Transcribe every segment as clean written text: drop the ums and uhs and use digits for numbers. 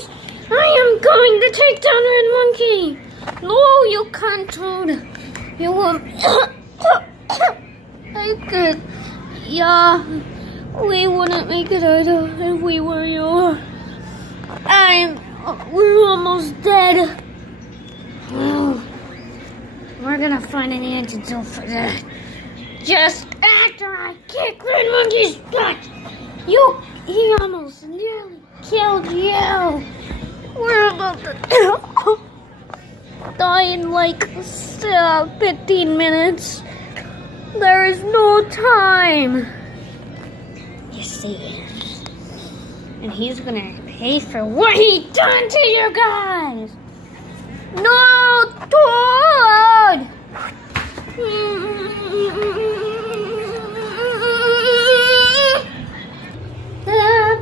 guys! I am going to take down Red Monkey! No, you can't, Toad. You will... I could... Yeah, we wouldn't make it either if we were you. We're almost dead. Oh, we're gonna find an antidote for that. Just after I kick Red Monkey's butt! He almost nearly killed you! We're about to die in like 15 minutes. There is no time. You see. And he's gonna pay for what he done to you guys! No, Toad!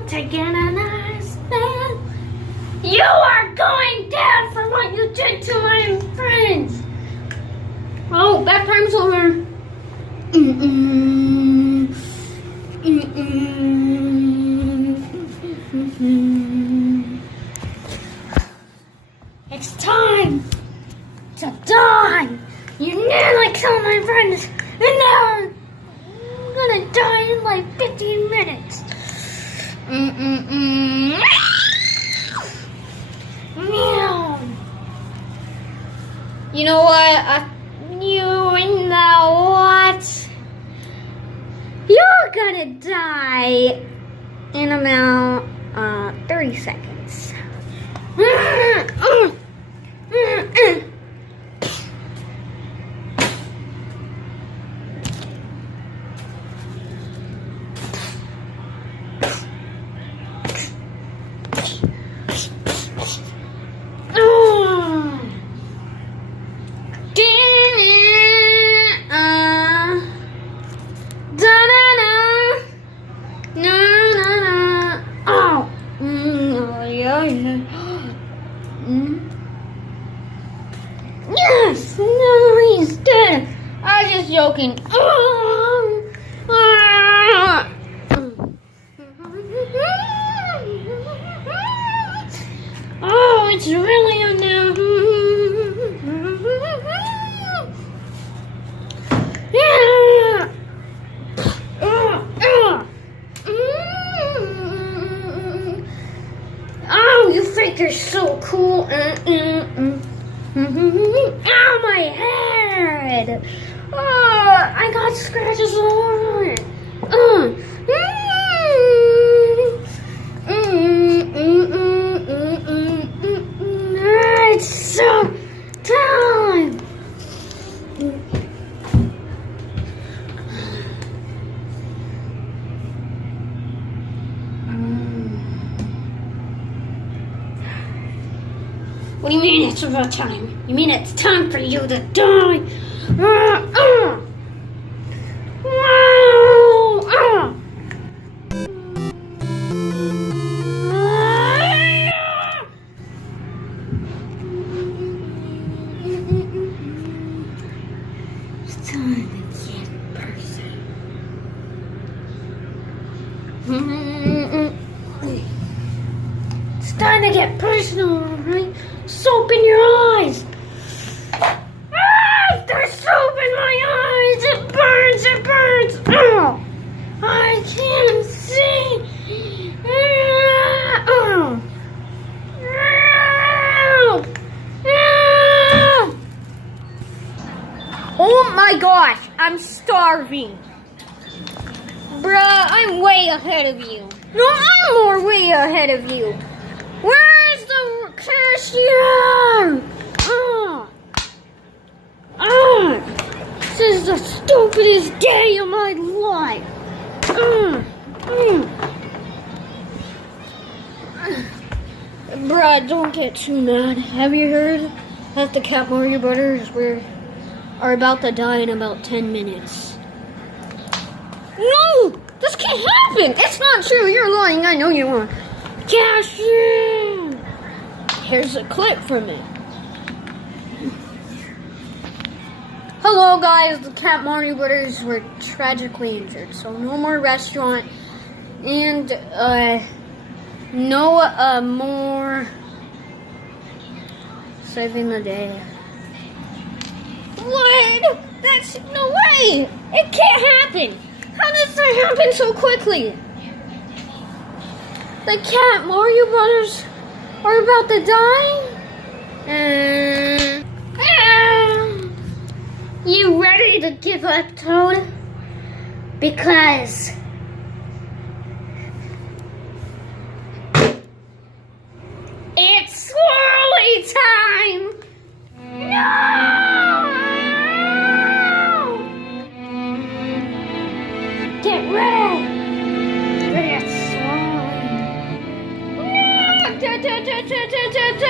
To get a nice man. You are going down for what you did to my friends. Oh, back time's over. It's time to die. You nearly killed my friends, and now I'm gonna die in like 15 minutes. Meow. You know what? You're gonna die in about 30 seconds. Yes! No, he's dead! I was just joking. Oh, it's really on now. Oh, you think you're so cool. Ow, my head! Oh, I got scratches all over it. It's so time. What do you mean it's about time? You mean it's time for you to die? It's time to get personal. It's time to get personal, alright? Soap in your eyes! There's soap in my eyes! It burns! It burns! Oh, I can't see! Oh my gosh! I'm starving! Bruh, I'm way ahead of you. No, I'm more way ahead of you. Where's the cashier? This is the stupidest day of my life. Bruh, don't get too mad. Have you heard that the Cat Mario Brothers are about to die in about 10 minutes? No! This can't happen! It's not true! You're lying! I know you are! Cashier! Here's a clip from it. Hello guys, the Cat Mario Brothers were tragically injured, so no more restaurant, and No more saving the day. What? That's no way! It can't happen! How does that happen so quickly? The cat Mario Brothers are about to die? You ready to give up, Toad? Because it's swirly time! No! Get ready! It's swirling. No!